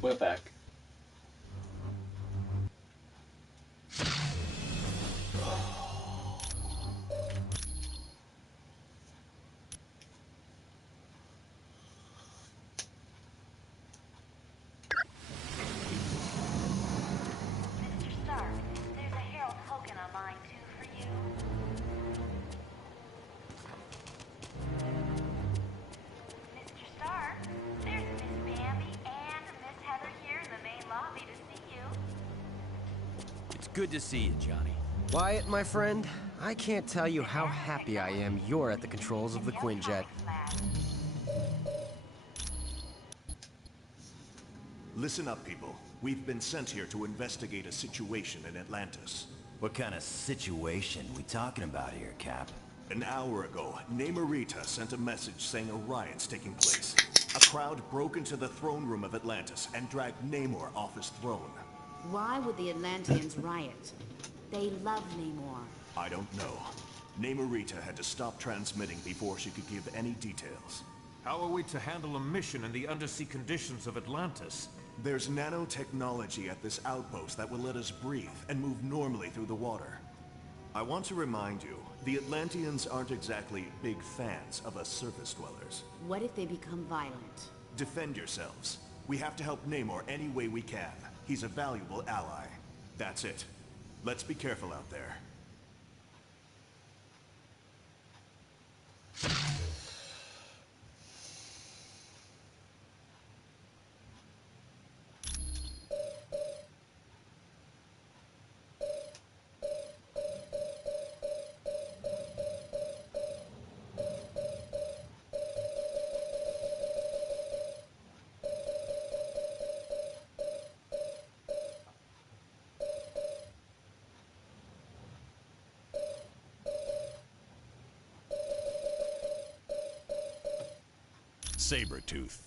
We're back. Good to see you, Johnny. Wyatt, my friend, I can't tell you how happy I am you're at the controls of the Quinjet. Listen up, people. We've been sent here to investigate a situation in Atlantis. What kind of situation we talking about here, Cap? An hour ago, Namorita sent a message saying a riot's taking place. A crowd broke into the throne room of Atlantis and dragged Namor off his throne. Why would the Atlanteans riot? They love Namor. I don't know. Namorita had to stop transmitting before she could give any details. How are we to handle a mission in the undersea conditions of Atlantis? There's nanotechnology at this outpost that will let us breathe and move normally through the water. I want to remind you, the Atlanteans aren't exactly big fans of us surface dwellers. What if they become violent? Defend yourselves. We have to help Namor any way we can. He's a valuable ally. That's it. Let's be careful out there. Sabretooth.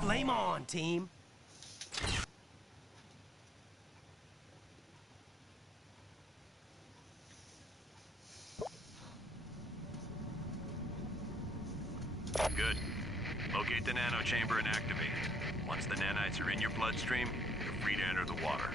Flame on, team! Good. Locate the nano chamber and activate it. Once the nanites are in your bloodstream, you're free to enter the water.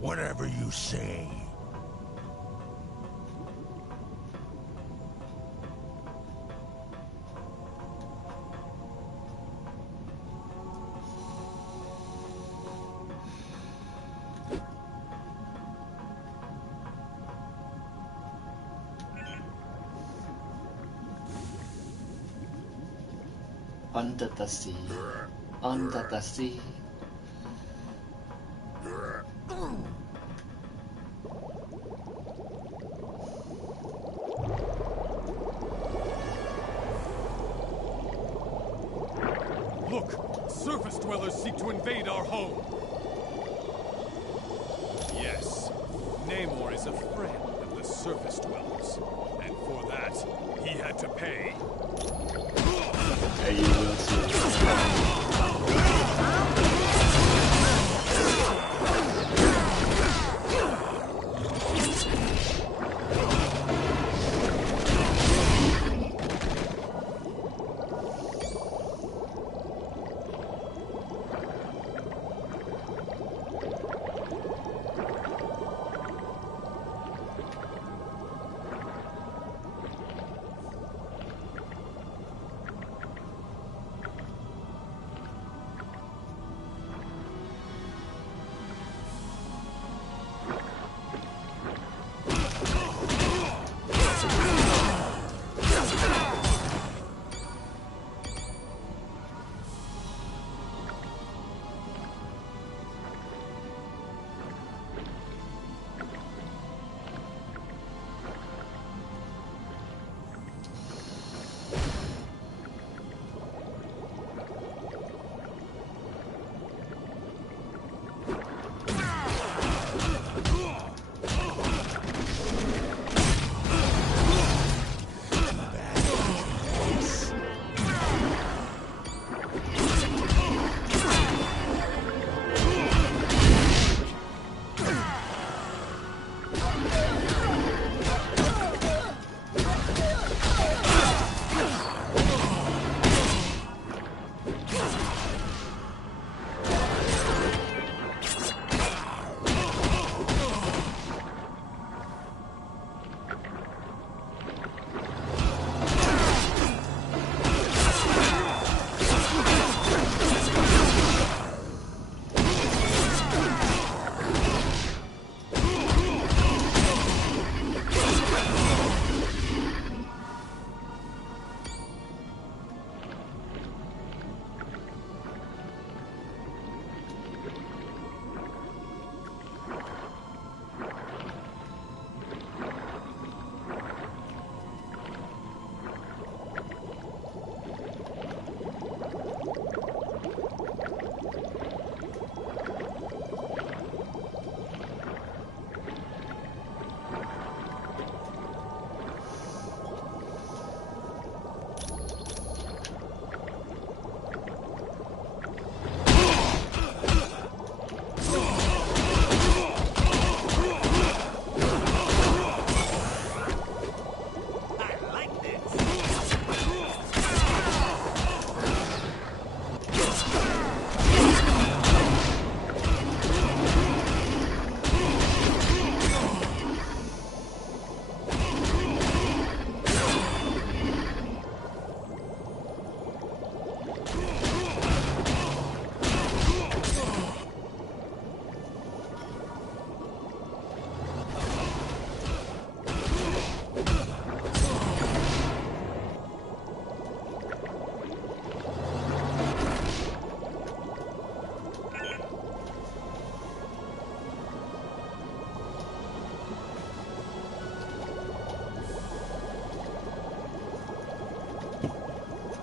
Whatever you say. Under the sea. Under the sea. Look! Surface dwellers seek to invade our home! Yes, Namor is a friend of the surface dwellers. And for that, he had to pay. Hey, you will see.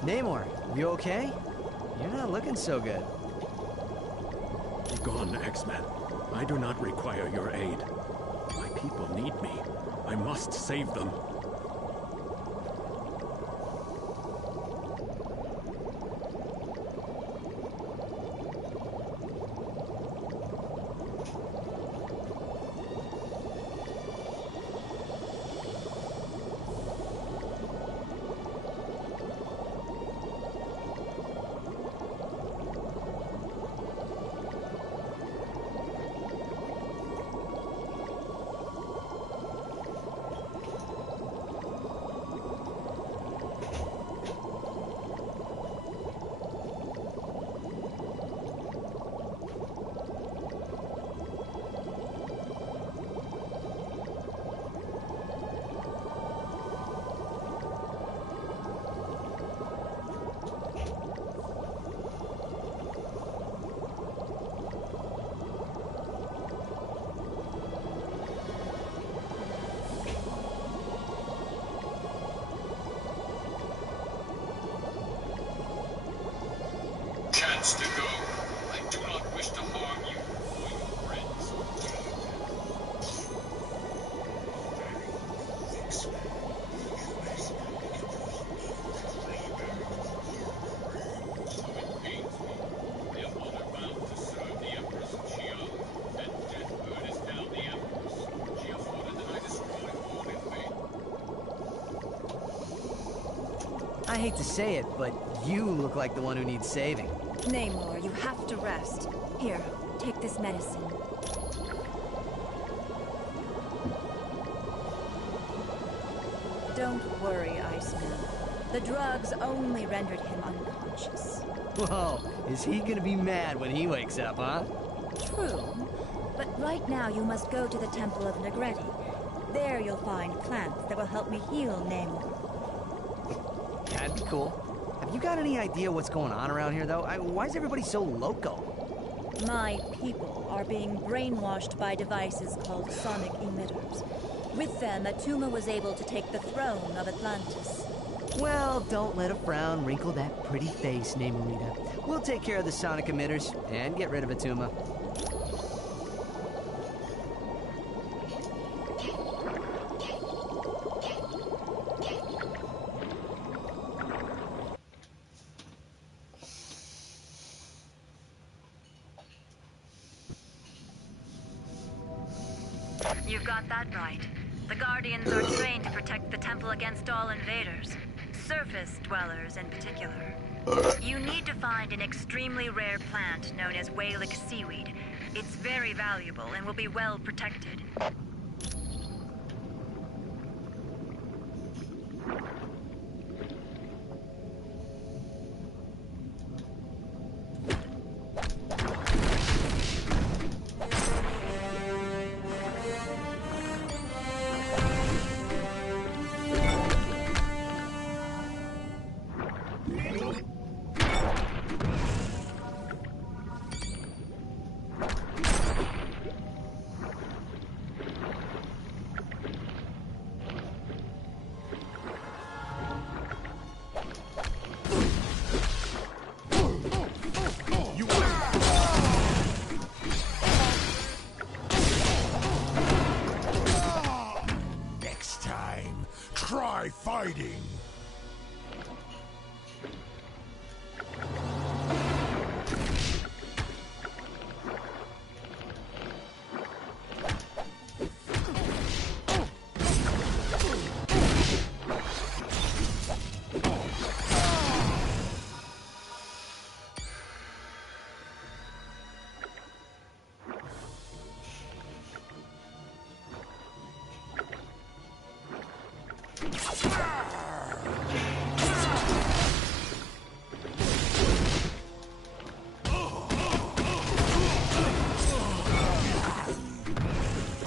Namor, you okay? You're not looking so good. Be gone, X-Men. I do not require your aid. My people need me. I must save them. Chance to go. I do not wish to harm you or your friends. Though it pains me, I am honor-bound to serve the Empress Chia, and Deathbird is now the Empress. She has ordered that I destroy all invaders. I hate to say it, but you look like the one who needs saving. Namor, you have to rest. Here, take this medicine. Don't worry, Iceman. The drugs only rendered him unconscious. Whoa, is he gonna be mad when he wakes up, huh? True. But right now you must go to the Temple of Negretti. There you'll find plants that will help me heal Namor. That'd be cool. Have you got any idea what's going on around here, though? Why is everybody so loco? My people are being brainwashed by devices called sonic emitters. With them, Atuma was able to take the throne of Atlantis. Well, don't let a frown wrinkle that pretty face, Namorita. We'll take care of the sonic emitters and get rid of Atuma. You've got that right. The Guardians are trained to protect the temple against all invaders. Surface dwellers in particular. You need to find an extremely rare plant known as Walic seaweed. It's very valuable and will be well protected. Try fighting!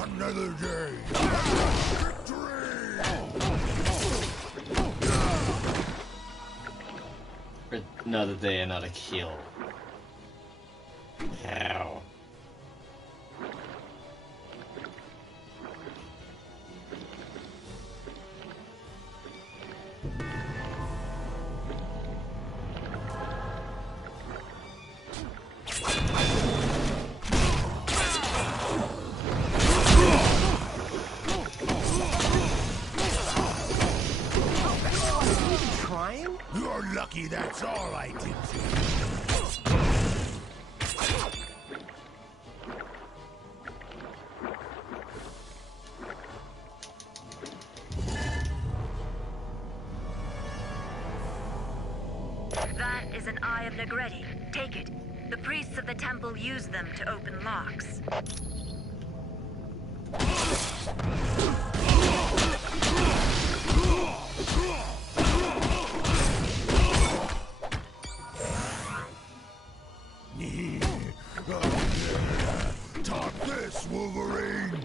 Another day. For another day, another kill. How? lucky that's all I did to you. That is an Eye of Negretti. Take it. The priests of the temple use them to open locks. Top this, Wolverine!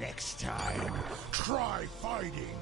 Next time, try fighting!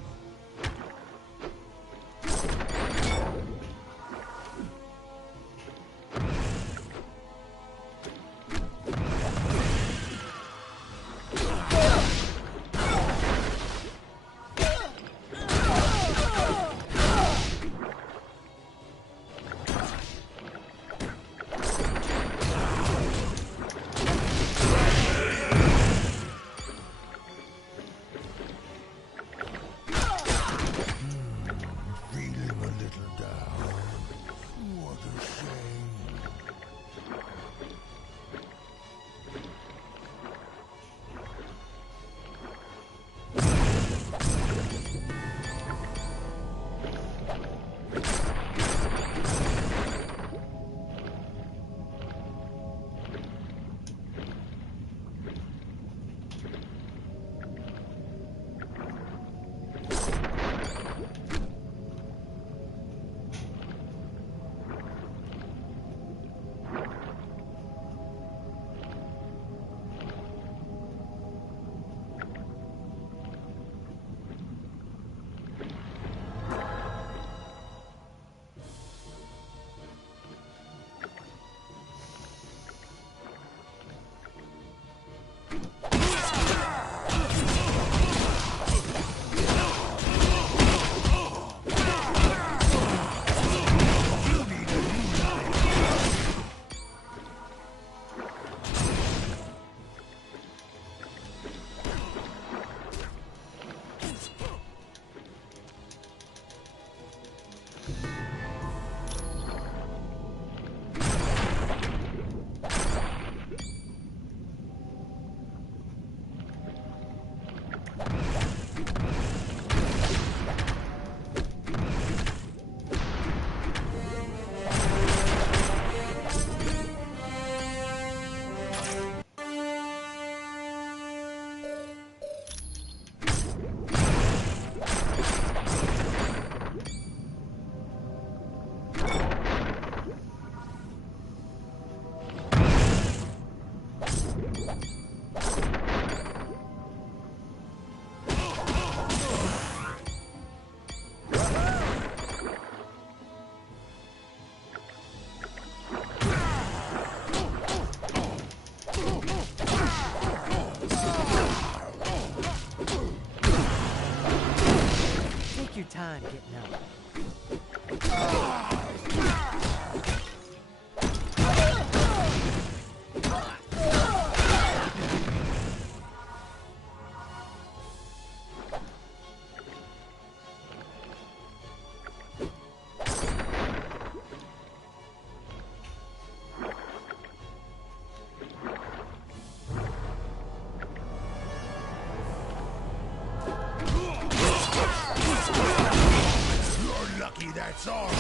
Take your time getting out. That's all.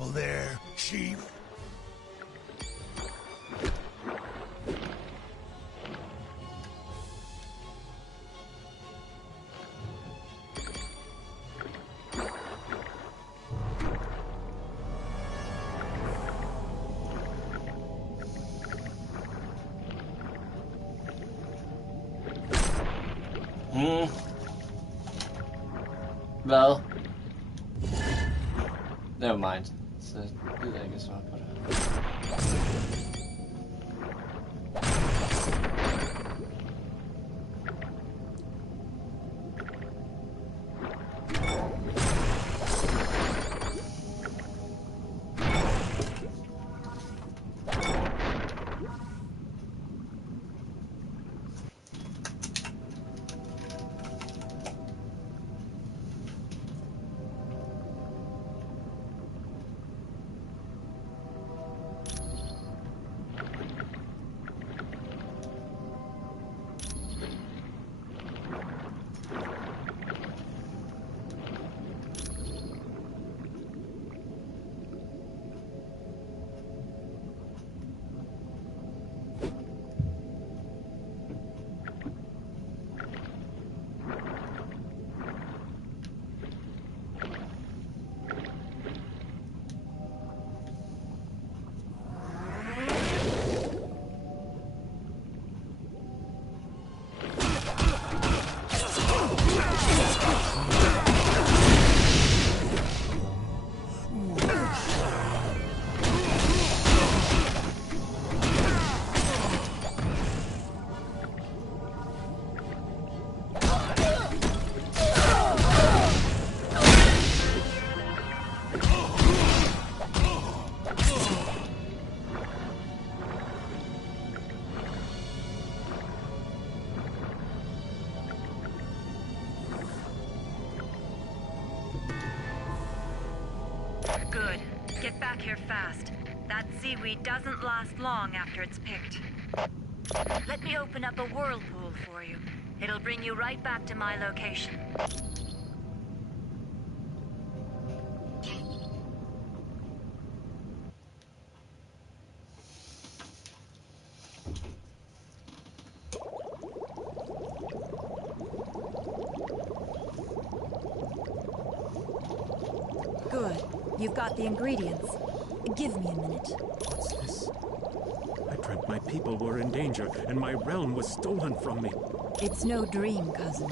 trouble there, Chief? Well, never mind. So, I guess I'll put it. Good. Get back here fast. That seaweed doesn't last long after it's picked. Let me open up a whirlpool for you. It'll bring you right back to my location. Good. You've got the ingredients. Give me a minute. What's this? I dreamt my people were in danger, and my realm was stolen from me. It's no dream, cousin.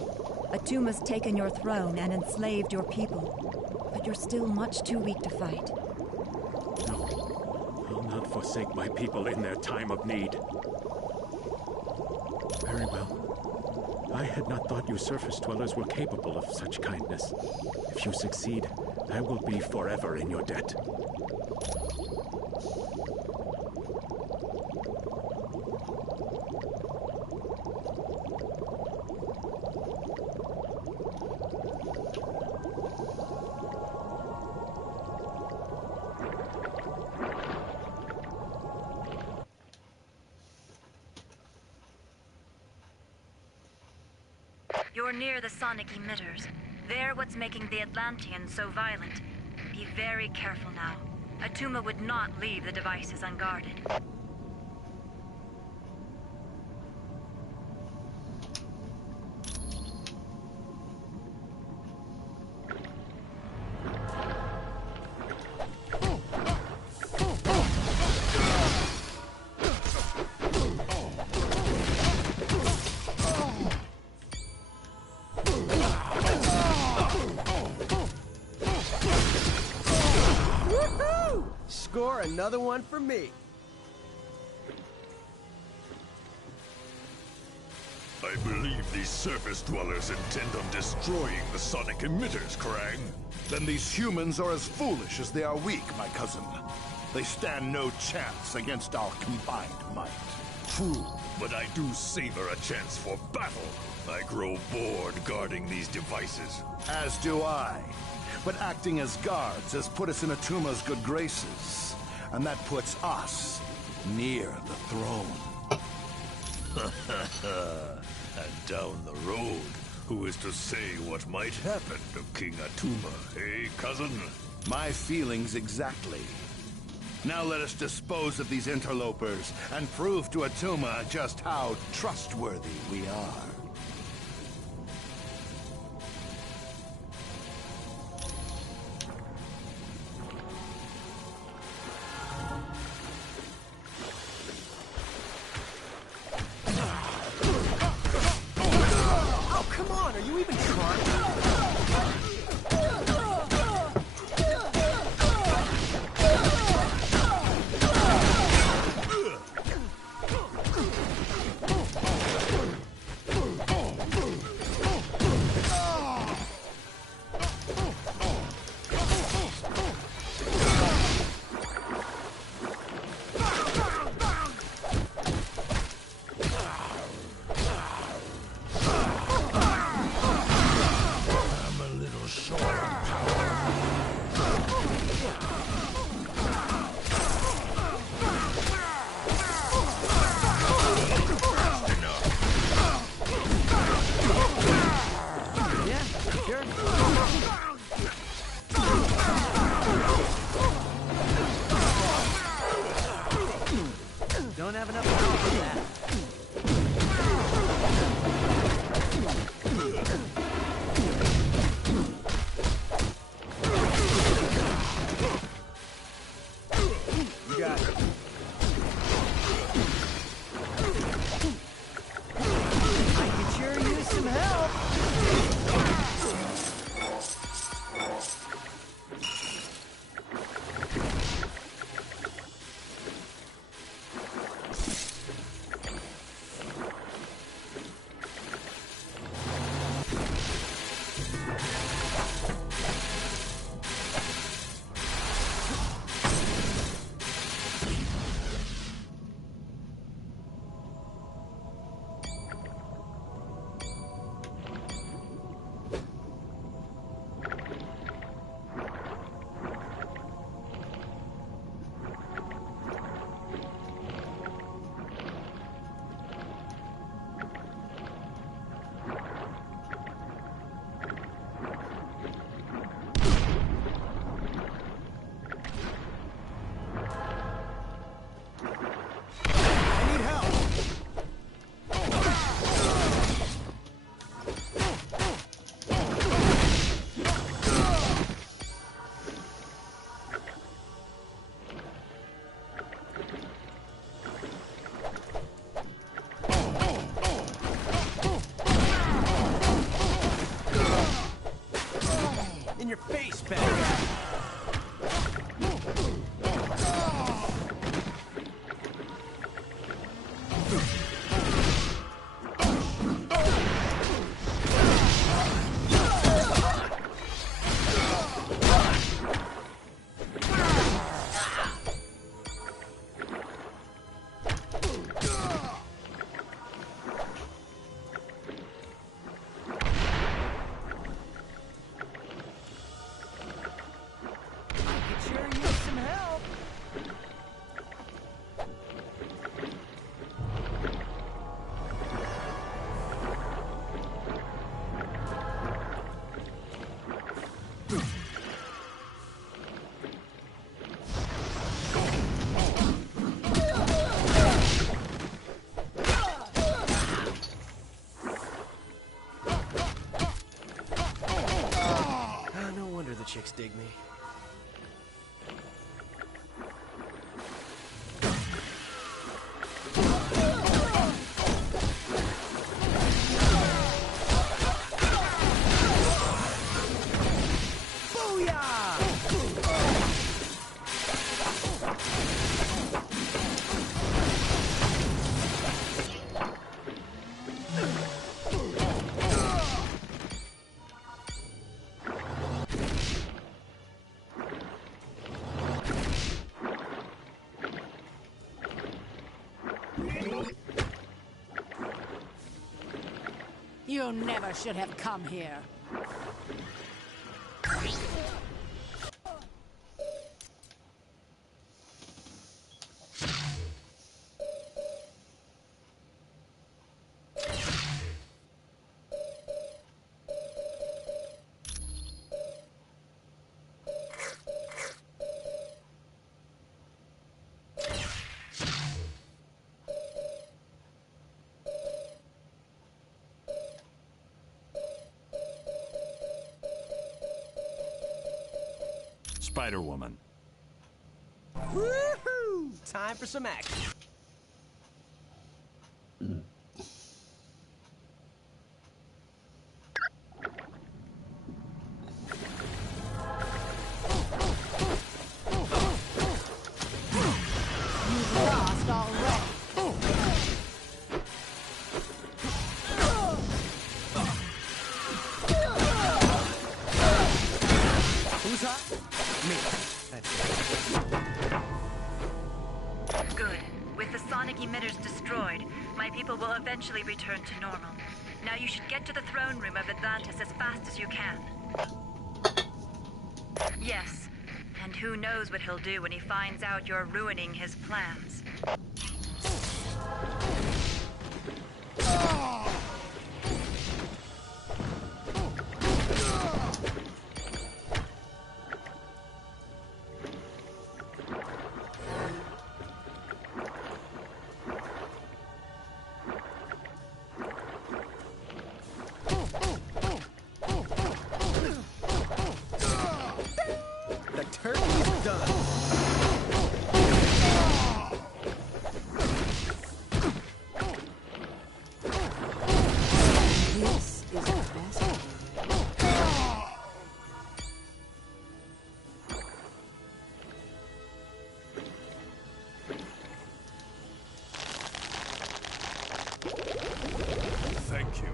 Atuma's taken your throne and enslaved your people. But you're still much too weak to fight. No, I'll not forsake my people in their time of need. Very well. I had not thought you surface dwellers were capable of such kindness. If you succeed, I will be forever in your debt. You're near the sonic emitters. They're what's making the Atlanteans so violent. Be very careful now. Atuma would not leave the devices unguarded. Score another one for me. I believe these surface dwellers intend on destroying the sonic emitters, Krang. Then these humans are as foolish as they are weak, my cousin. They stand no chance against our combined might. True, but I do savor a chance for battle. I grow bored guarding these devices. As do I. But acting as guards has put us in Atuma's good graces. And that puts us near the throne. And down the road, who is to say what might happen to King Atuma, eh, cousin? My feelings exactly. Now let us dispose of these interlopers and prove to Atuma just how trustworthy we are. Oh, come on, are you even trying? Don't have enough power for that. You got it. I could sure use some help. In your face, bad guy. No wonder the chicks dig me. You never should have come here. Spider-Woman. Woohoo! Time for some action. You've lost already. Who's hot? Me. Good. With the sonic emitters destroyed, my people will eventually return to normal. Now you should get to the throne room of Atlantis as fast as you can. Yes. And who knows what he'll do when he finds out you're ruining his plans. The turkey's done. This is the best way. Thank you.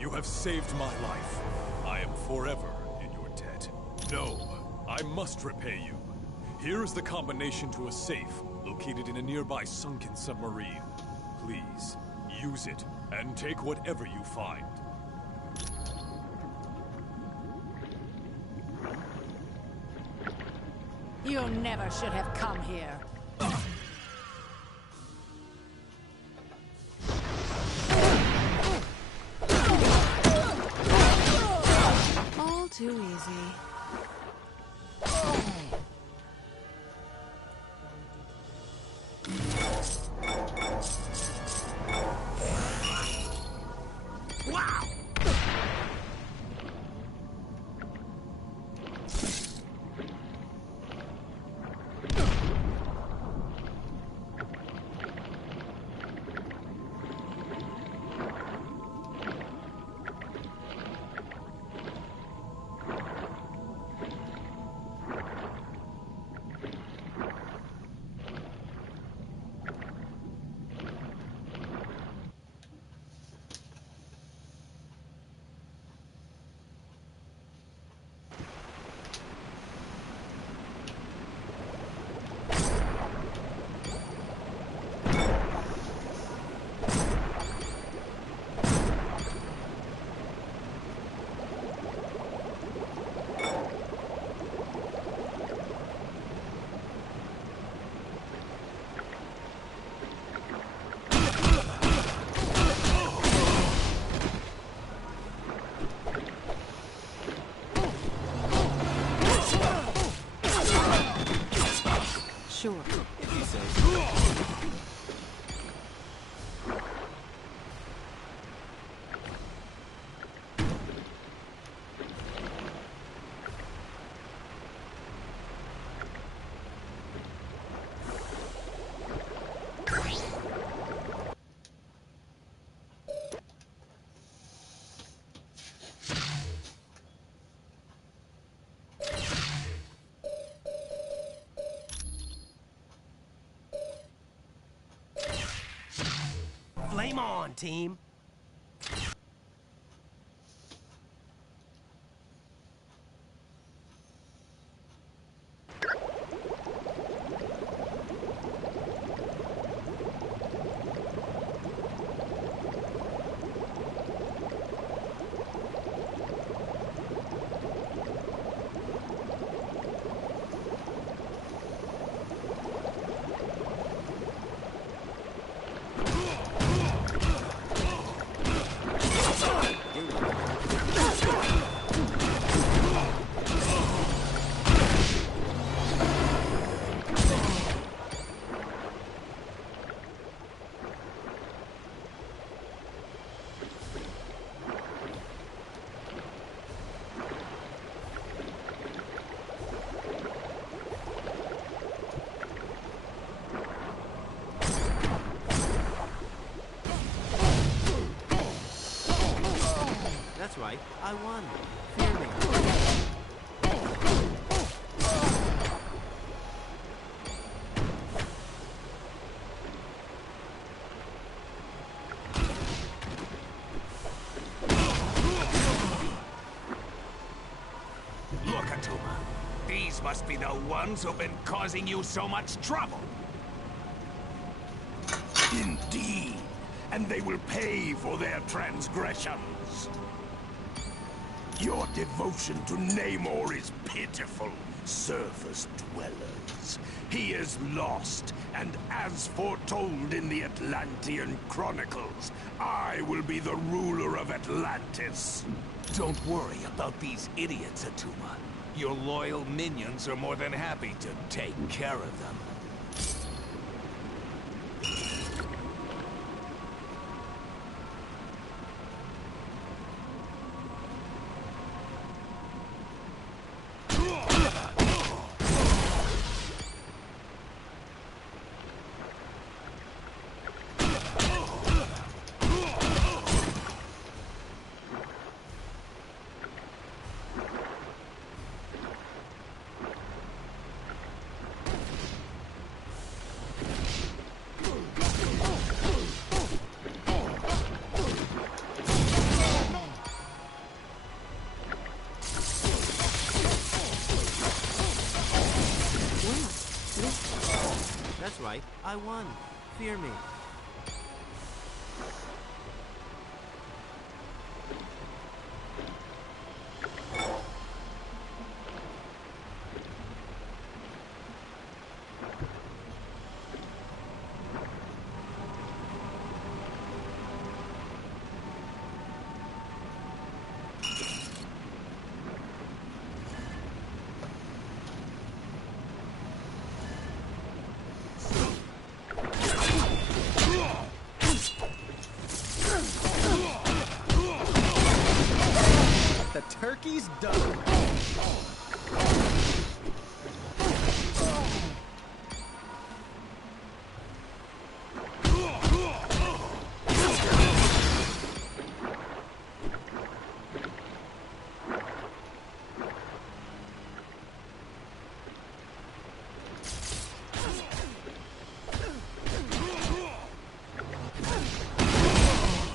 You have saved my life. I am forever in your debt. No, I must repay you. Here is the combination to a safe located in a nearby sunken submarine. Please, use it and take whatever you find. You never should have come here. All too easy. Sure. If you say so. Flame on, team. That's right. I won. Fear me. Look, Atuma. These must be the ones who've been causing you so much trouble. Indeed. And they will pay for their transgressions. Your devotion to Namor is pitiful, surface dwellers. He is lost, and as foretold in the Atlantean Chronicles, I will be the ruler of Atlantis. Don't worry about these idiots, Atuma. Your loyal minions are more than happy to take care of them. That's right. I won. Fear me. The turkey's done.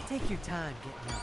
Take your time getting up.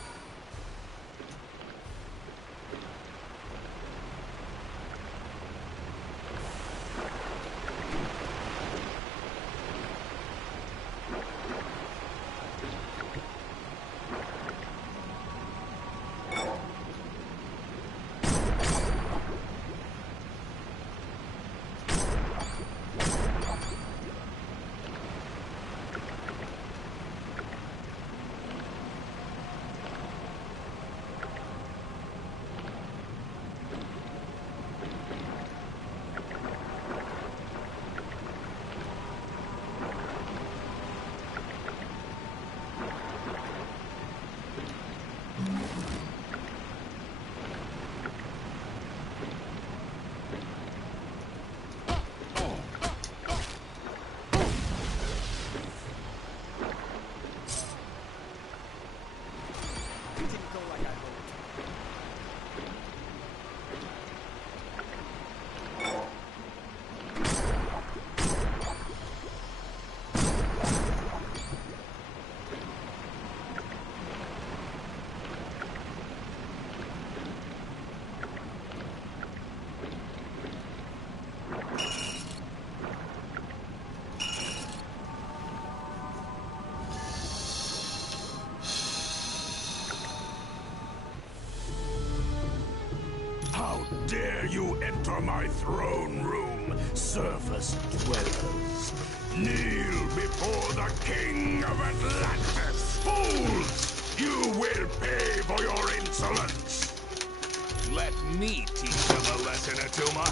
How dare you enter my throne room, surface dwellers? Kneel before the King of Atlantis! Fools! You will pay for your insolence! Let me teach them a lesson, Atuma.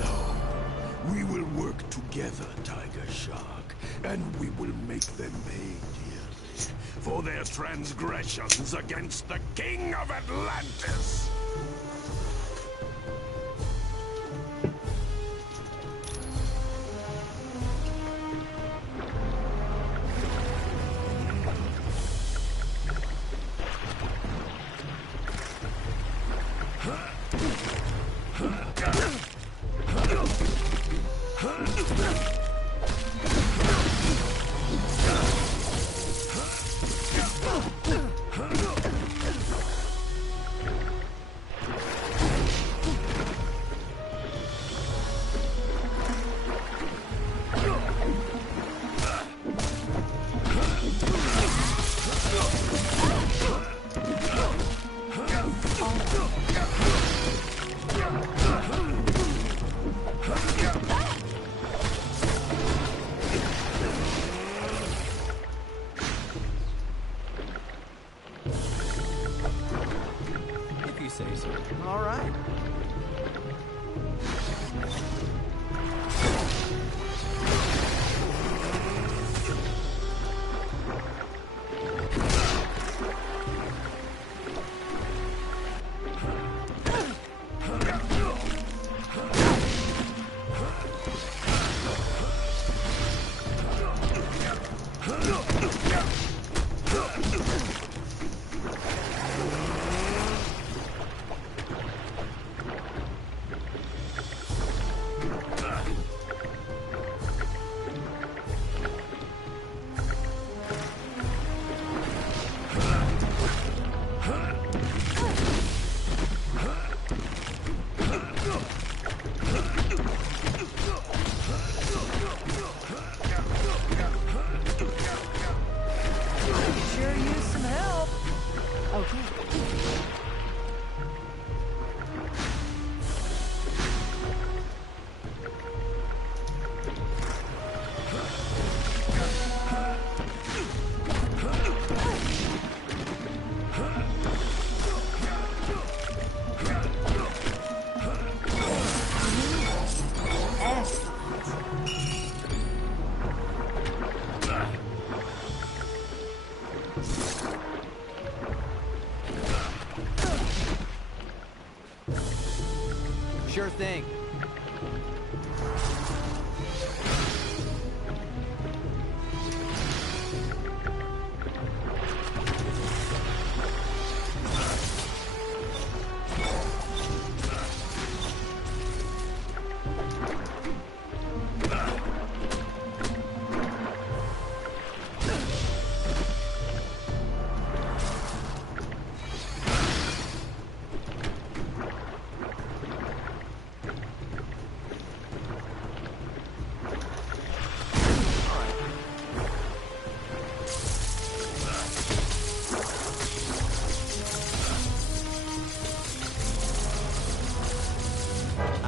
No. We will work together, Tiger Shark, and we will make them pay dearly for their transgressions against the King of Atlantis! Sure thing.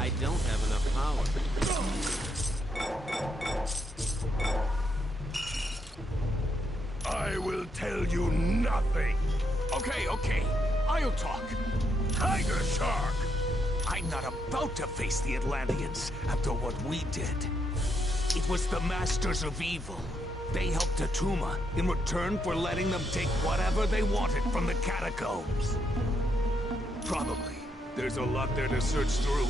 I don't have enough power. I will tell you nothing. Okay. I'll talk. Tiger Shark! I'm not about to face the Atlanteans after what we did. It was the Masters of Evil. They helped Atuma in return for letting them take whatever they wanted from the catacombs. Probably. There's a lot there to search through.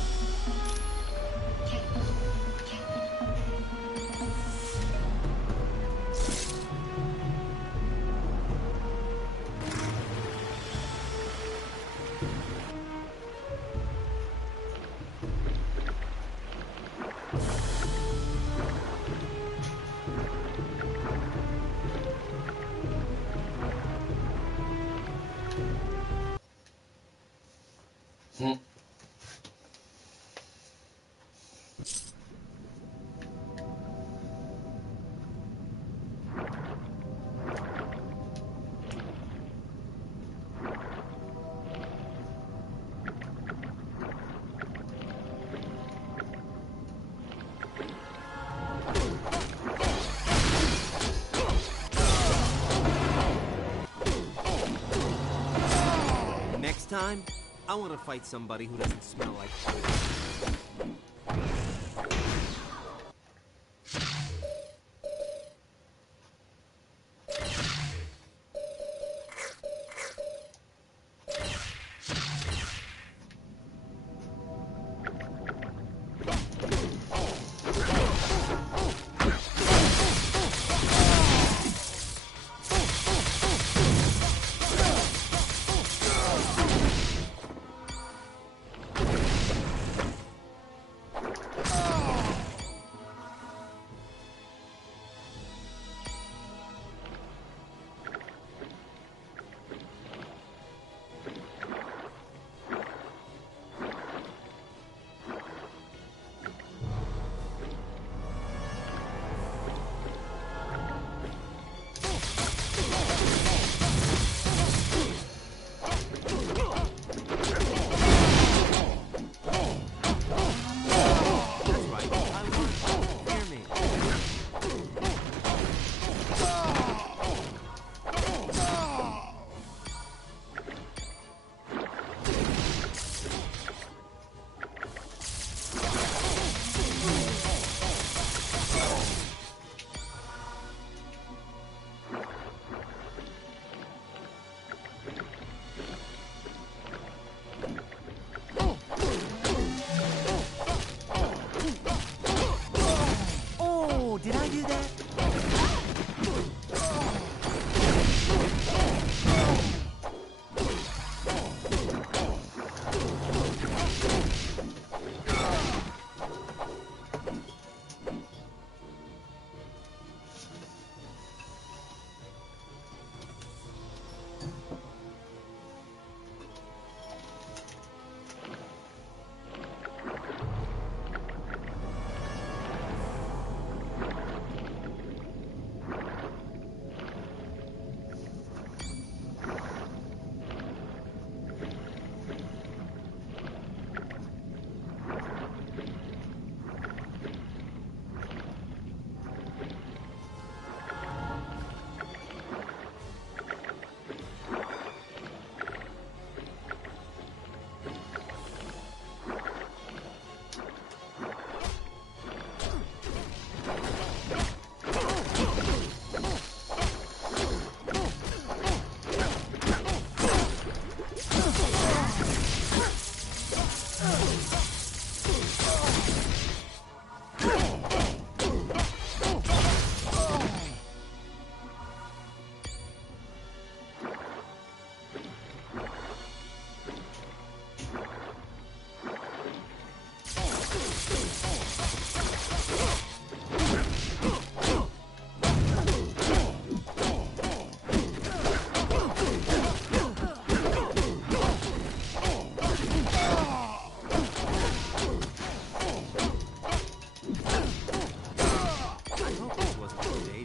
Next time, I want to fight somebody who doesn't smell like food.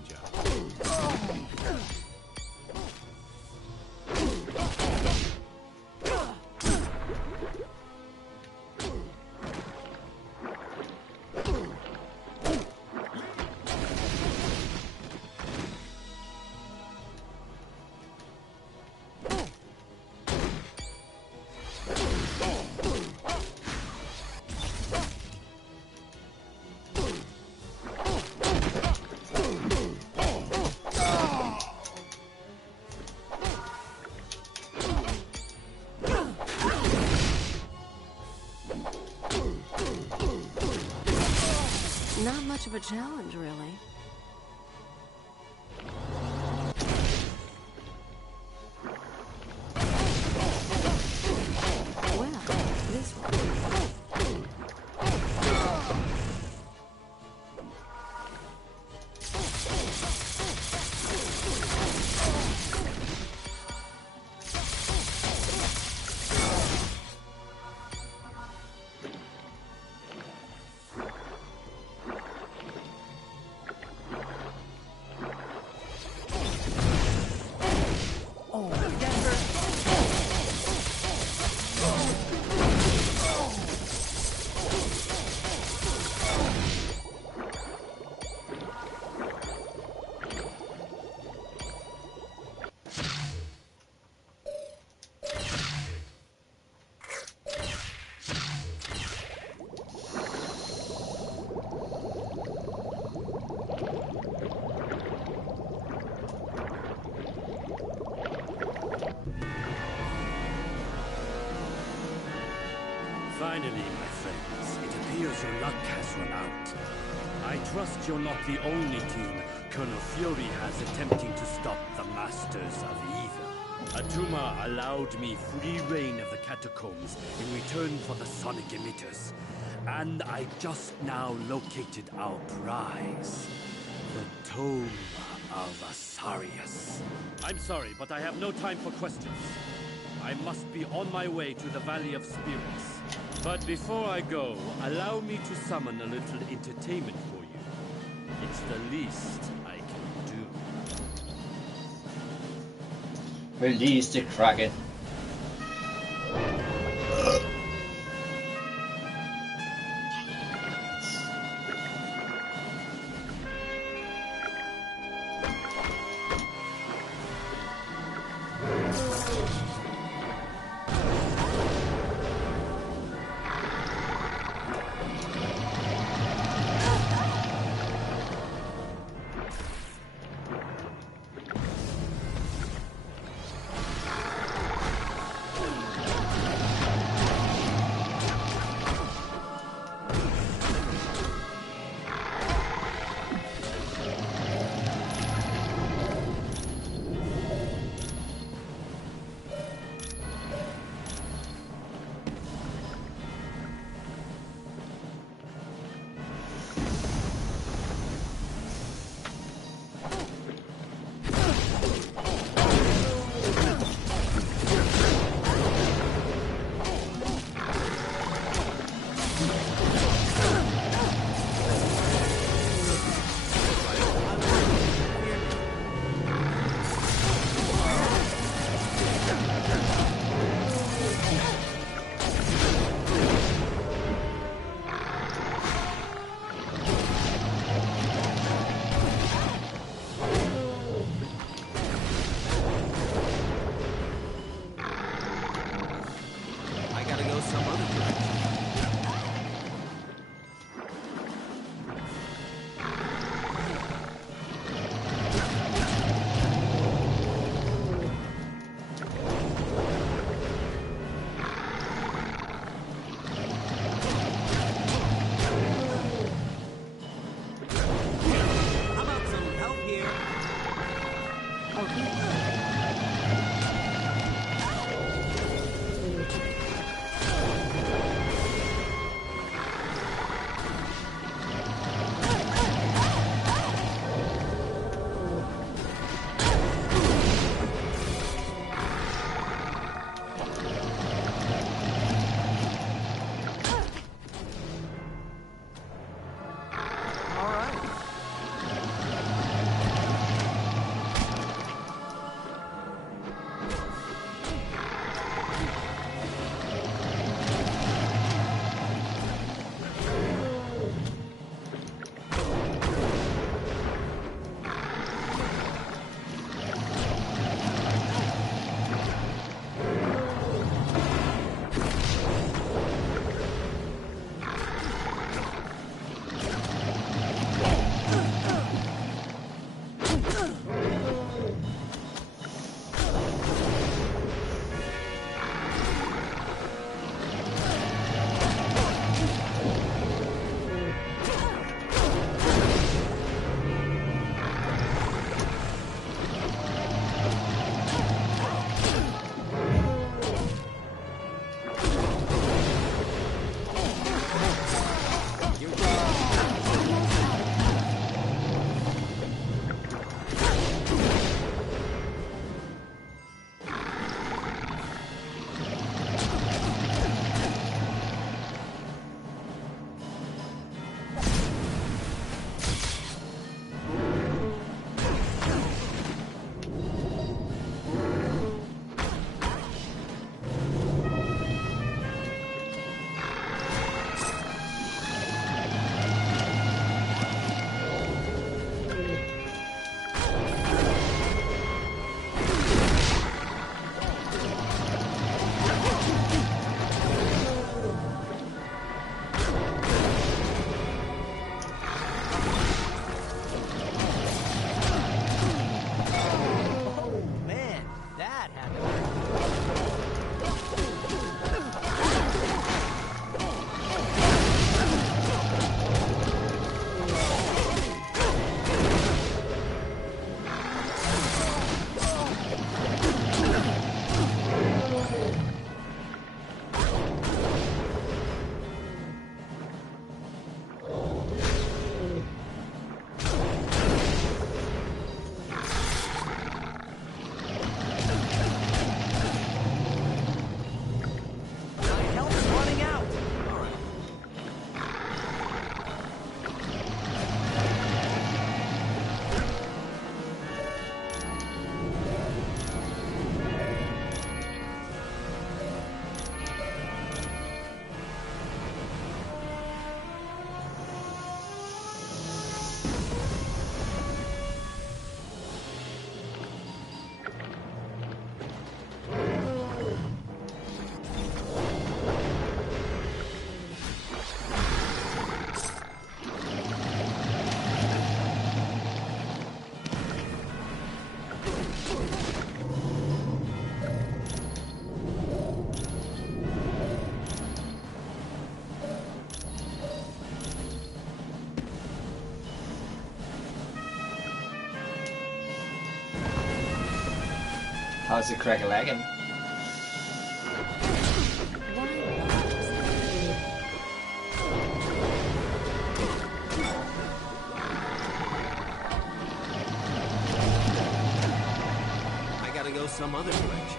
Major. Not much of a challenge, really. Well, this one. Finally, my friends, it appears your luck has run out. I trust you're not the only team Colonel Fury has attempting to stop the Masters of Evil. Atuma allowed me free reign of the catacombs in return for the sonic emitters. And I just now located our prize, the Tome of Asarius. I'm sorry, but I have no time for questions. I must be on my way to the Valley of Spirits. But before I go, allow me to summon a little entertainment for you. It's the least I can do. Release the Kraken. How's it crack-a-lagging? I gotta go some other direction.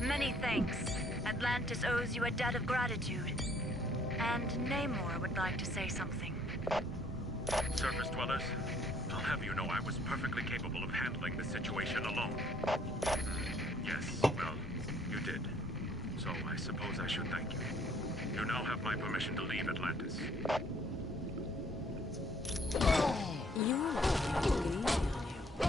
Many thanks. Atlantis owes you a debt of gratitude. And Namor would like to say something. Surface dwellers, I'll have you know I was perfectly capable of handling the situation alone. Yes, well, you did. So I suppose I should thank you. You now have my permission to leave Atlantis. You're lucky I took it easy on you.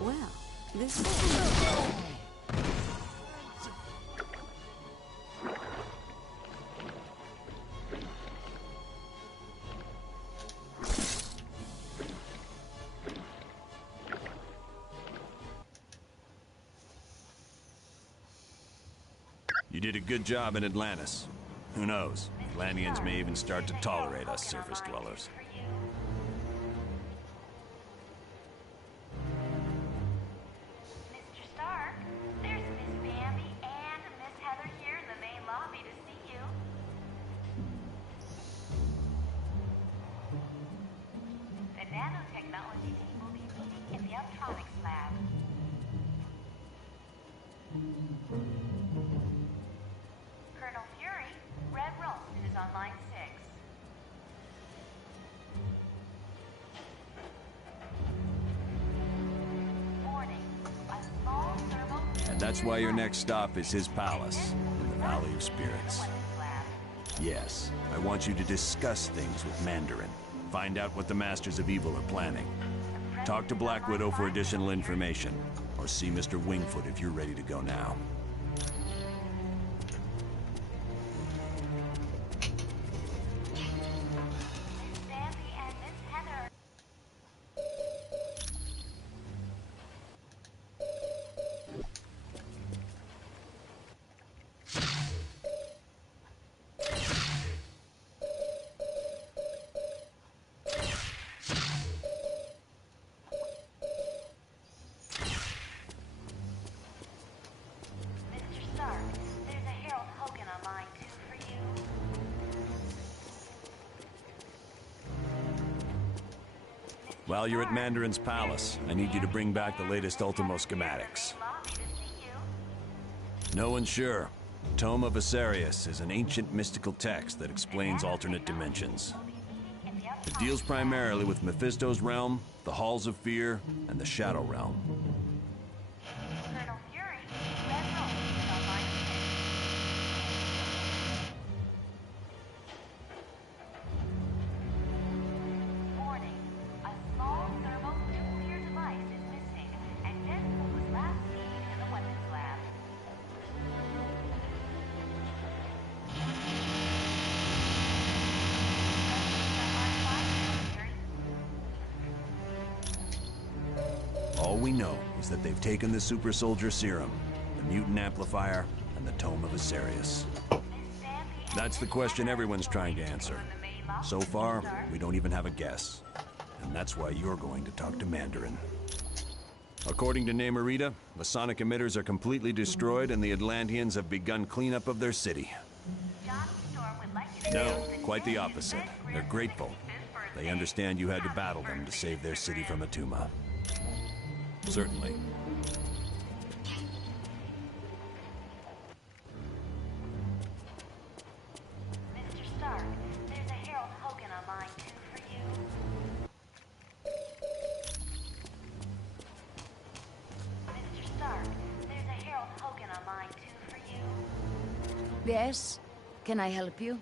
Well, this is... You did a good job in Atlantis. Who knows? Atlanteans may even start to tolerate us surface dwellers. Mr. Stark, there's Miss Bambi and Miss Heather here in the main lobby to see you. The nanotechnology team will be meeting in the Optronics lab. Colonel Fury, Red Ralston is on line 6. Warning, a small thermal... And that's why your next stop is his palace, in the Valley of Spirits. Yes, I want you to discuss things with Mandarin. Find out what the Masters of Evil are planning. Talk to Black Widow for additional information. Or see Mr. Wingfoot if you're ready to go now. While you're at Mandarin's palace, I need you to bring back the latest Ultimo schematics. No one's sure. Tome of Asarius is an ancient mystical text that explains alternate dimensions. It deals primarily with Mephisto's realm, the Halls of Fear, and the Shadow Realm. Colonel Fury, Red Room is online. Warning. A small thermonuclear device is missing, and Deadpool was last seen in the weapons lab. All we know is that they've taken the Super Soldier Serum, the Mutant Amplifier, and the Tome of Asarius. That's the question everyone's trying to answer. So far, we don't even have a guess. And that's why you're going to talk to Mandarin. According to Namorita, the sonic emitters are completely destroyed and the Atlanteans have begun cleanup of their city. No, quite the opposite. They're grateful. They understand you had to battle them to save their city from Atuma. Certainly. Mr. Stark, there's a Harold Hogan on line 2 for you. Mr. Stark, there's a Harold Hogan on line 2 for you. Yes? Can I help you?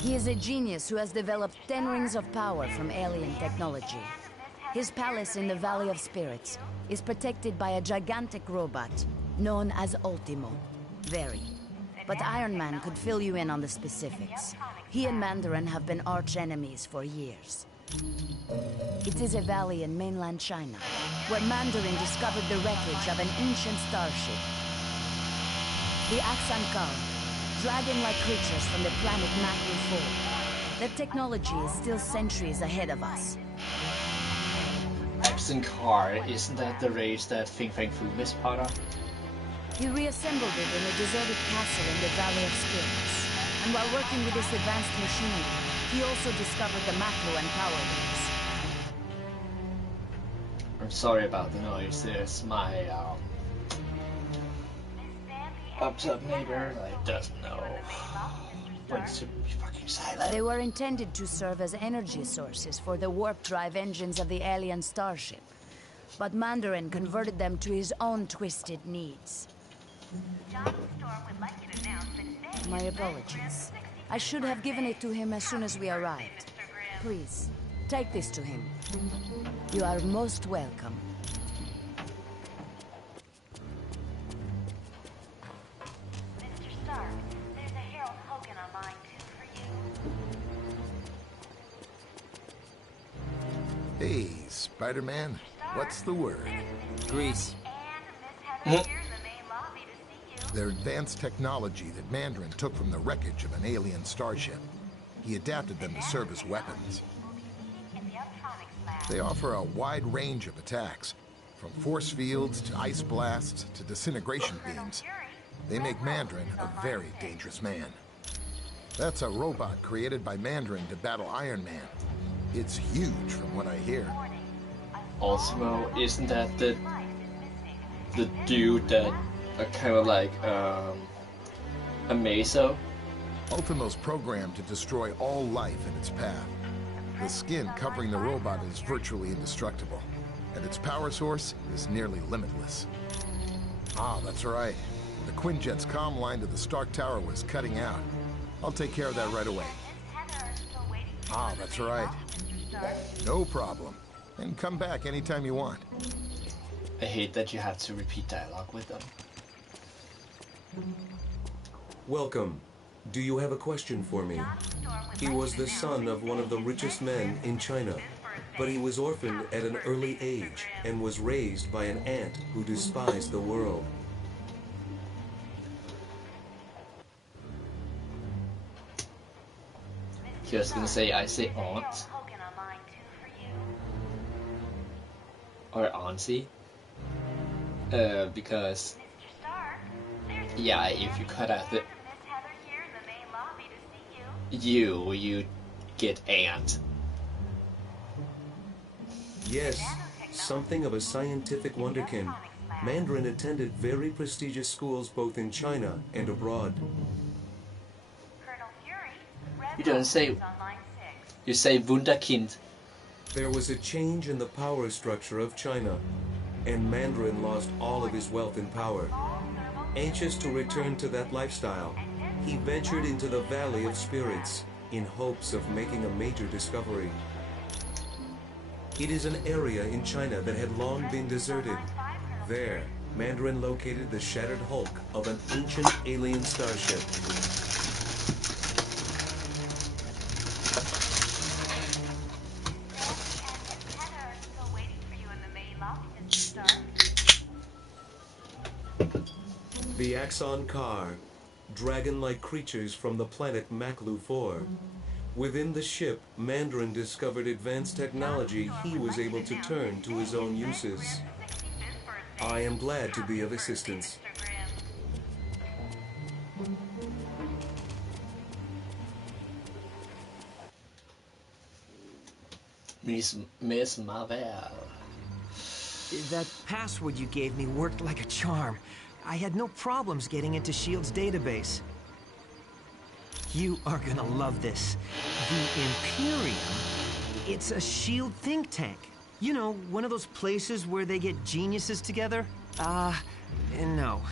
He is a genius who has developed 10 rings of power from alien technology. His palace in the Valley of Spirits is protected by a gigantic robot known as Ultimo. Very. But Iron Man could fill you in on the specifics. He and Mandarin have been arch enemies for years. It is a valley in mainland China, where Mandarin discovered the wreckage of an ancient starship. The Aksankar, dragon-like creatures from the planet Matlu 4. Their technology is still centuries ahead of us. Car, isn't that the race that Fing Fang Foom is part of? He reassembled it in a deserted castle in the Valley of Spirits. And while working with this advanced machinery, he also discovered the Matlu and power rings. I'm sorry about the noise. There's my up top neighbor like doesn't know when to be fucking silent. They were intended to serve as energy sources for the warp drive engines of the alien starship. But Mandarin converted them to his own twisted needs. My apologies. I should have given it to him as soon as we arrived. Please, take this to him. You are most welcome. Mr. Stark, there's a Harold Hogan on line 2 for you. Hey, Spider-Man, what's the word? Grease. They're advanced technology that Mandarin took from the wreckage of an alien starship. He adapted them to serve as weapons. They offer a wide range of attacks, from force fields to ice blasts to disintegration beams. They make Mandarin a very dangerous man. That's a robot created by Mandarin to battle Iron Man. It's huge from what I hear. Ultimo, isn't that the dude that kind of like a meso? Ultimo's programmed to destroy all life in its path. The skin covering the robot is virtually indestructible, and its power source is nearly limitless. Ah, that's right. The Quinjet's comm line to the Stark Tower was cutting out. I'll take care of that right away. Ah, that's right. No problem. And come back anytime you want. I hate that you have to repeat dialogue with them. Welcome. Do you have a question for me? He was the son of one of the richest men in China, but he was orphaned at an early age and was raised by an aunt who despised the world. He was gonna say, I say aunt. Or auntie. Because... yeah, if you cut out the... you get aunt. Yes, something of a scientific wonderkin. Mandarin attended very prestigious schools both in China and abroad. You don't say You say Wunderkind. There was a change in the power structure of China, and Mandarin lost all of his wealth and power. Anxious to return to that lifestyle, he ventured into the Valley of Spirits in hopes of making a major discovery. It is an area in China that had long been deserted. There, Mandarin located the shattered hulk of an ancient alien starship. The Axon Car, dragon-like creatures from the planet Maklu 4. Within the ship, Mandarin discovered advanced technology he was able to turn to his own uses. I am glad to be of assistance. Miss Marvel. That password you gave me worked like a charm. I had no problems getting into S.H.I.E.L.D.'s database. You are gonna love this. The Imperium, it's a S.H.I.E.L.D. think tank. You know, one of those places where they get geniuses together? No.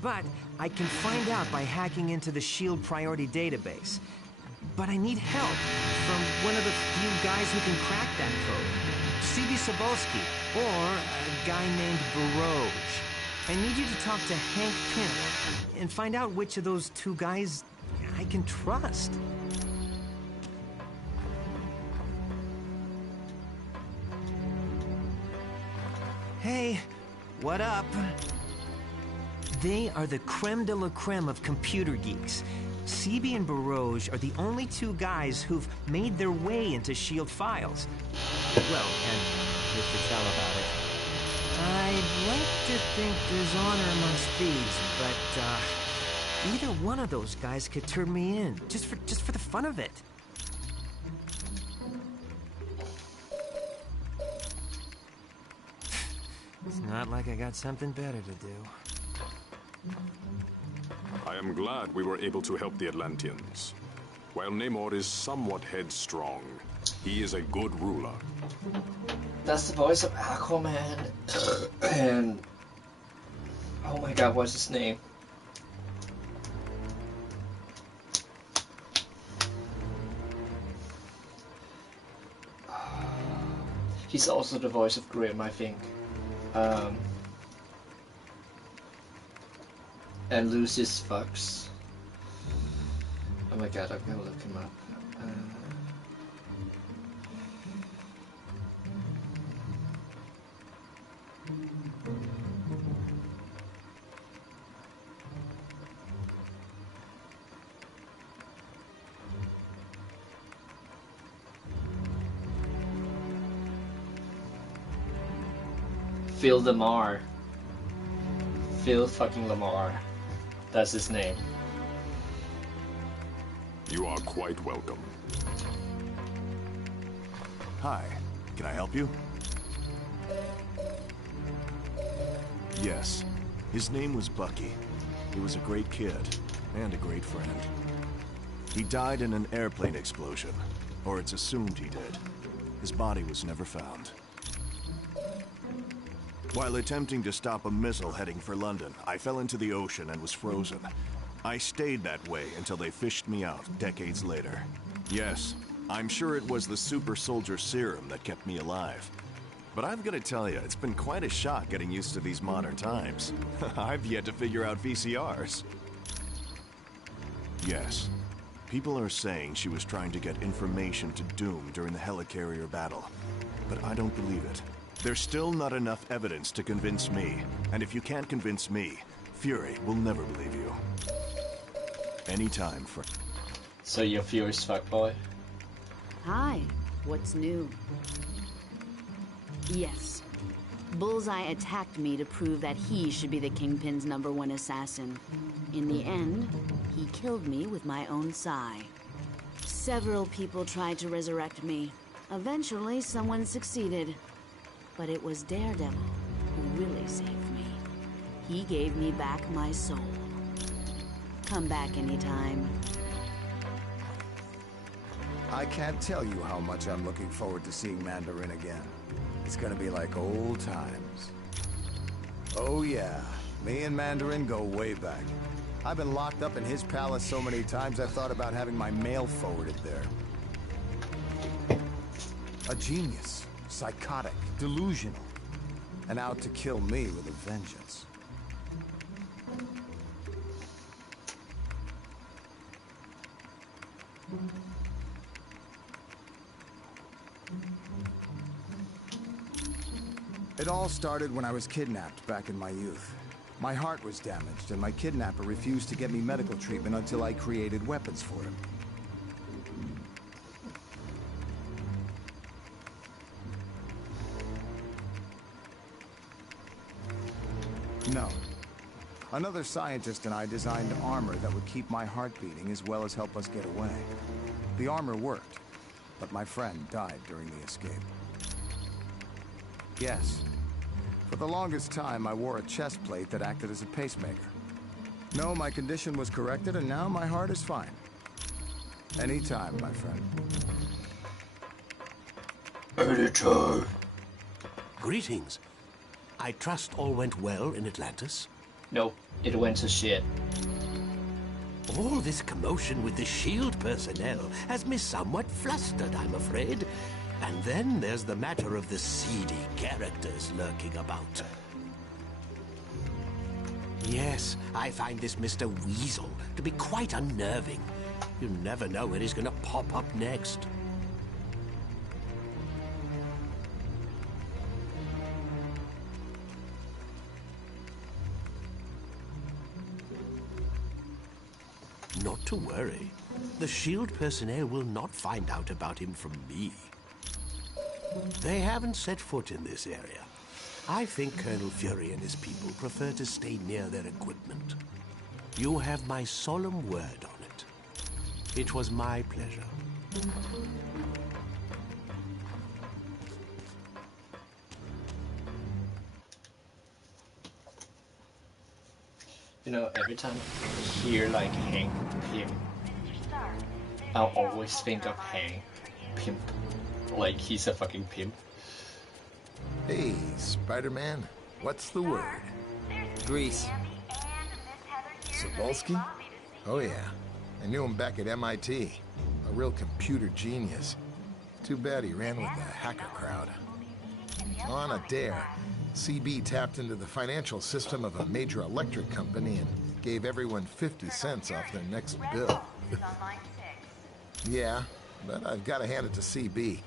But I can find out by hacking into the S.H.I.E.L.D. priority database. But I need help from one of the few guys who can crack that code. C.B. Sobolski, or a guy named Baroge. I need you to talk to Hank Pym and find out which of those two guys I can trust. Hey, what up? They are the creme de la creme of computer geeks. CB and Baroge are the only two guys who've made their way into S.H.I.E.L.D. files. Well, and if to tell about it. I'd like to think there's honor amongst thieves, but, either one of those guys could turn me in, just for the fun of it. It's not like I got something better to do. I am glad we were able to help the Atlanteans. While Namor is somewhat headstrong, he is a good ruler. That's the voice of Aquaman. And oh my god, what's his name? He's also the voice of Grimm, I think. And Lucius Fox. Oh my god, I'm gonna look him up. Phil Lamar. Phil fucking Lamar. That's his name. You are quite welcome. Hi, can I help you? Yes, his name was Bucky. He was a great kid, and a great friend. He died in an airplane explosion, or it's assumed he did. His body was never found. While attempting to stop a missile heading for London, I fell into the ocean and was frozen. I stayed that way until they fished me out decades later. Yes, I'm sure it was the super soldier serum that kept me alive. But I've got to tell you, it's been quite a shock getting used to these modern times. I've yet to figure out VCRs. Yes, people are saying she was trying to get information to Doom during the helicarrier battle. But I don't believe it. There's still not enough evidence to convince me. And if you can't convince me, Fury will never believe you. Anytime for... So you're Fury's fuckboy? Hi, what's new? Yes. Bullseye attacked me to prove that he should be the Kingpin's #1 assassin. In the end, he killed me with my own sai. Several people tried to resurrect me. Eventually, someone succeeded. But it was Daredevil who really saved me. He gave me back my soul. Come back anytime. I can't tell you how much I'm looking forward to seeing Mandarin again. It's gonna be like old times. Oh yeah, me and Mandarin go way back. I've been locked up in his palace so many times I've thought about having my mail forwarded there. A genius, psychotic, delusional, and out to kill me with a vengeance. It all started when I was kidnapped back in my youth. My heart was damaged, and my kidnapper refused to get me medical treatment until I created weapons for him. No. Another scientist and I designed armor that would keep my heart beating as well as help us get away. The armor worked, but my friend died during the escape. Yes. For the longest time, I wore a chest plate that acted as a pacemaker. No, my condition was corrected, and now my heart is fine. Anytime, my friend. Anytime. Greetings. I trust all went well in Atlantis? No, it went to shit. All this commotion with the S.H.I.E.L.D. personnel has me somewhat flustered, I'm afraid. And then there's the matter of the seedy characters lurking about. Yes, I find this Mr. Weasel to be quite unnerving. You never know when he's gonna pop up next. Not to worry. The S.H.I.E.L.D. personnel will not find out about him from me. They haven't set foot in this area. I think Colonel Fury and his people prefer to stay near their equipment. You have my solemn word on it. It was my pleasure. You know, every time I hear like Hank Pym, I'll always think of Hank Pimp. Like he's a fucking pimp. Hey, Spider-Man, what's the word? Grease. Cebulski? Oh yeah, I knew him back at MIT. A real computer genius. Too bad he ran with the hacker crowd. On a dare, CB tapped into the financial system of a major electric company and gave everyone 50 cents off their next bill. Yeah, but I've got to hand it to CB.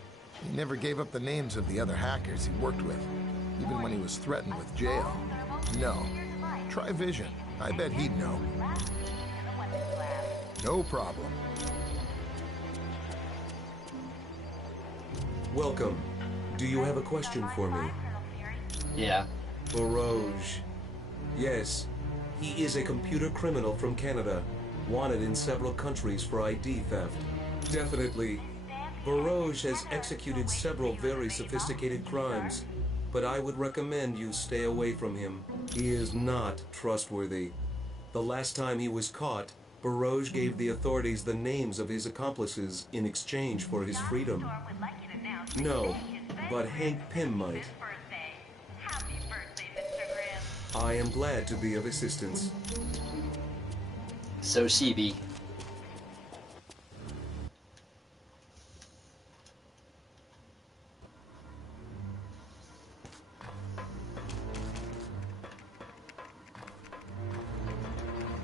He never gave up the names of the other hackers he worked with, even when he was threatened with jail. No. Try Vision. I bet he'd know. No problem. Welcome. Do you have a question for me? Yeah. Barouge. Yes. He is a computer criminal from Canada, wanted in several countries for ID theft. Definitely. Barouge has executed several very sophisticated crimes, but I would recommend you stay away from him. He is not trustworthy. The last time he was caught, Barouge gave the authorities the names of his accomplices in exchange for his freedom. No, but Hank Pym might. I am glad to be of assistance. So CB.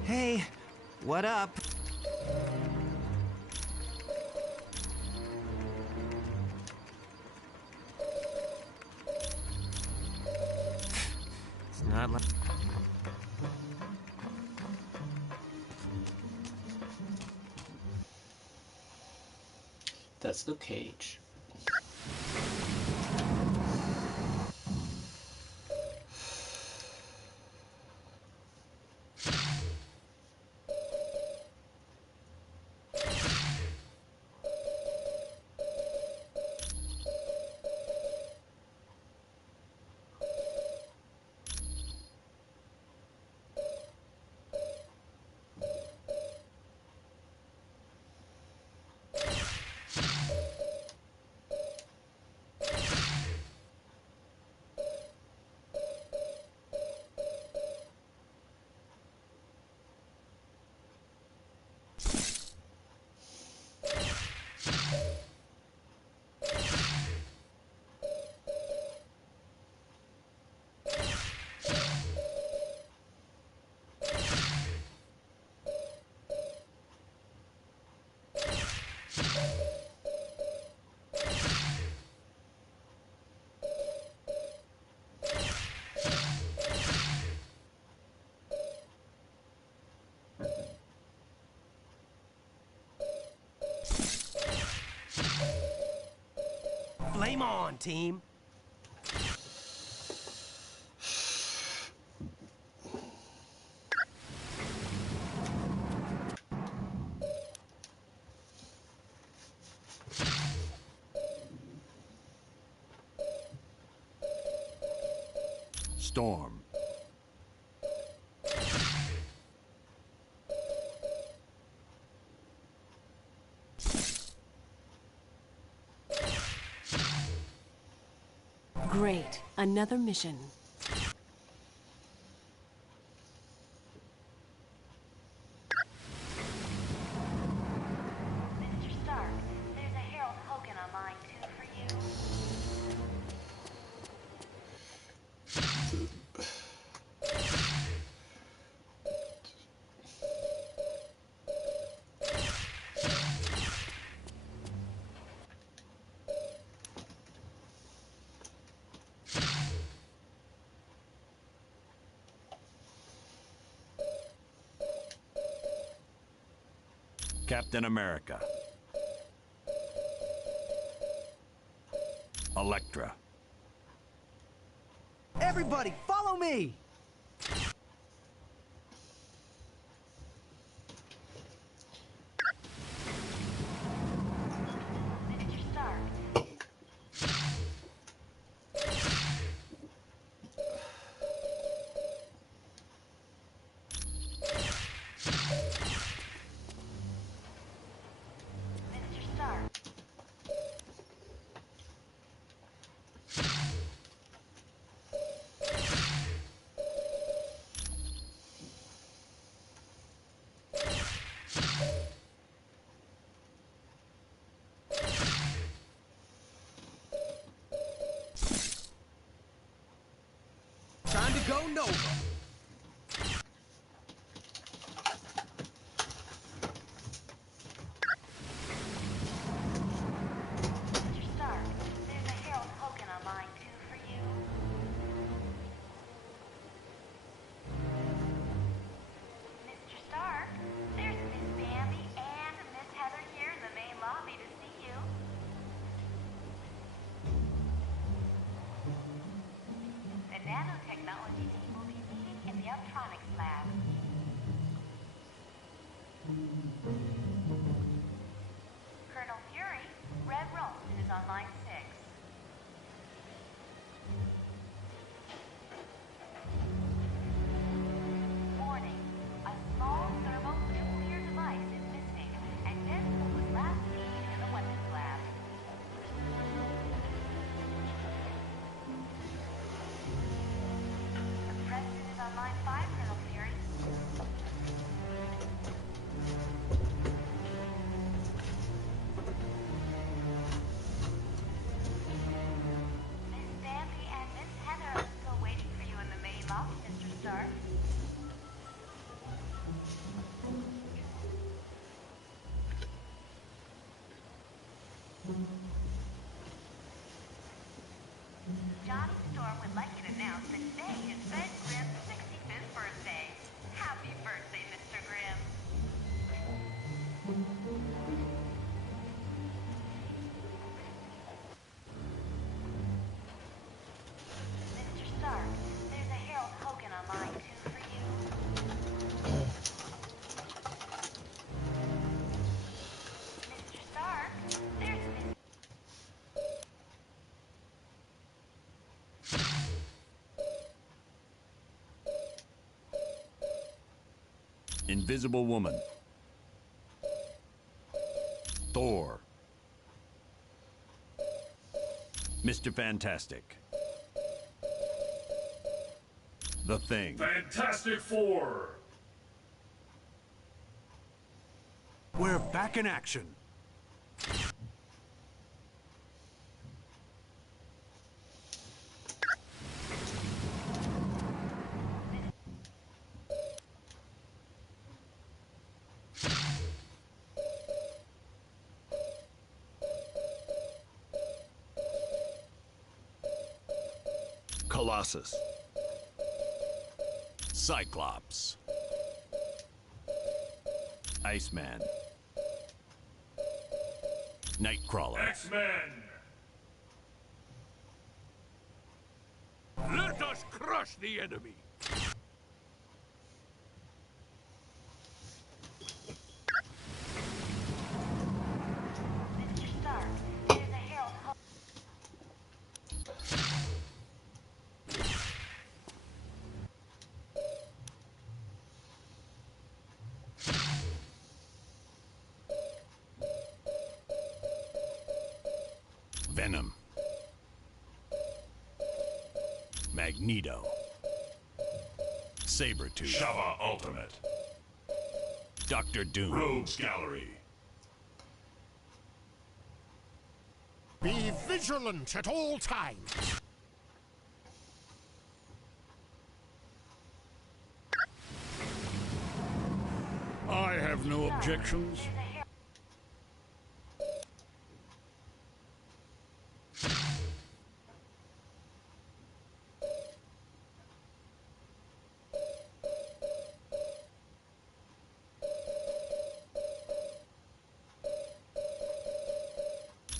Hey, what up? It's not like... That's Luke Cage. Flame on, team! Storm. Great. Another mission. Mr. Stark, there's a Harold Hogan on line 2 for you. Captain America. Elektra. Everybody, follow me! Mr. Stark, Mr. Stark, Time to go Nova! Mr. Stark, there's a Harold Hogan on line 2 for you. Mr. Stark, there's Miss Bambi and Miss Heather here in the main lobby to see you. The nanotechnology team will be meeting in the electronics lab. Colonel Fury, Red Ralston is on line 6. Warning, a small thermonuclear device is missing, and this was last seen in the weapons lab. The President is on line 5, Colonel Fury. Miss Bambi and Miss Heather are still waiting for you in the main lobby, Mr. Stark. Johnny Storm would like you to announce that today is Ben Grimm's 65th birthday. Happy birthday, Mr. Grimm. Mr. Stark, there's a Harold Hogan on line 2 for you. Mr. Stark, there's Miss... Invisible Woman. Thor. Mr. Fantastic. The Thing. Fantastic Four! We're back in action. Colossus. Cyclops. Iceman. Nightcrawler. X-Men! Let us crush the enemy! Venom. Magneto. Sabretooth. Shava Ultimate. Doctor Doom. Rogues Gallery. Be vigilant at all times. I have no objections.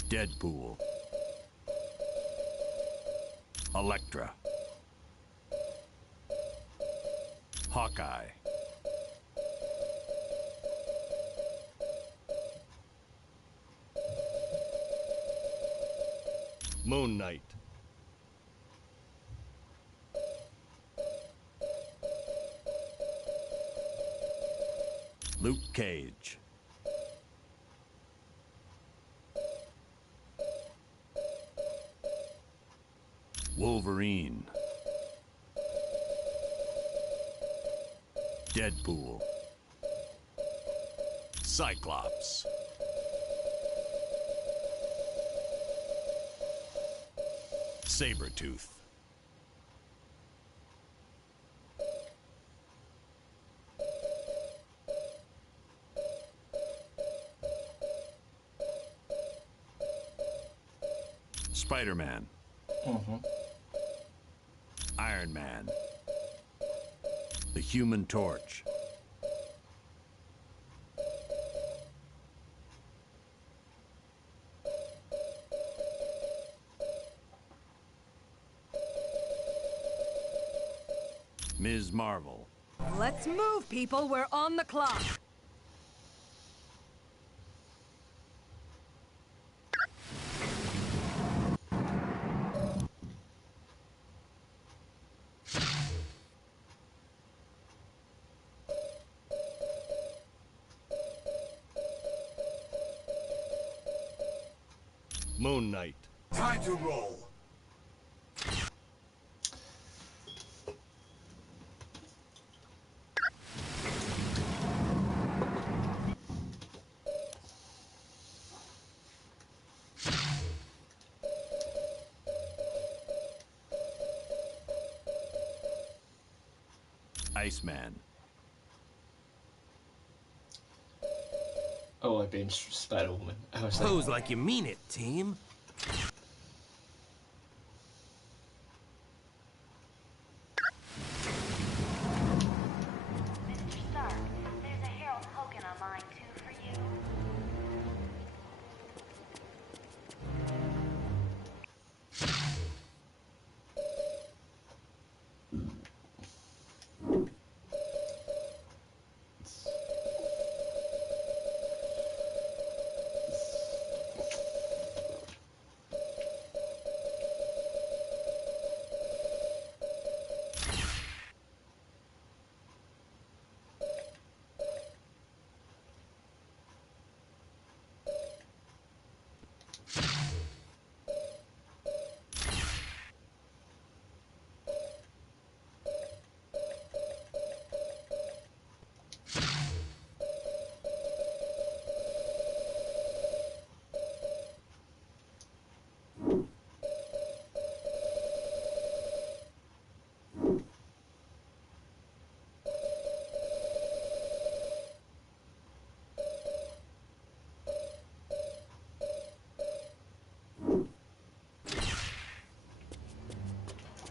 Deadpool. Elektra. Hawkeye. Moon Knight. Luke Cage. Wolverine. Deadpool. Cyclops. Sabretooth. Spider-Man. Iron Man. The Human Torch. Ms. Marvel. Let's move, people. We're on the clock. Moon Knight. Time to roll. Iceman. Oh, I binged Spider-Woman. I was Pose like you mean it, team.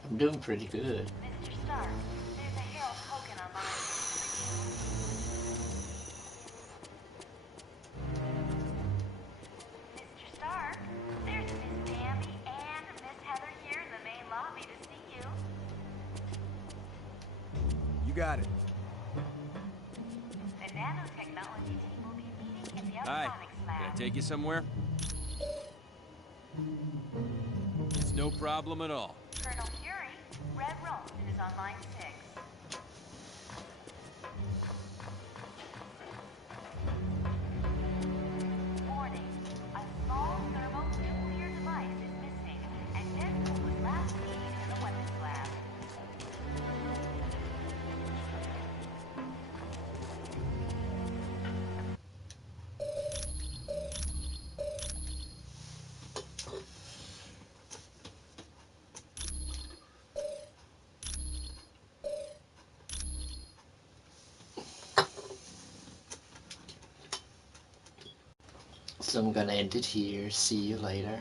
I'm doing pretty good. Mr. Stark, there's a Harold Hogan online for you. Mr. Stark, there's Miss Tammy and Miss Heather here in the main lobby to see you. You got it. The nanotechnology team will be meeting in the Hi. electronics lab. Can I take you somewhere? It's no problem at all. Colonel Fury, Red Ralston is on line 6. Warning, a small thermonuclear device is missing, and Deadpool was last seen in the weapons lab. So I'm gonna end it here. See you later.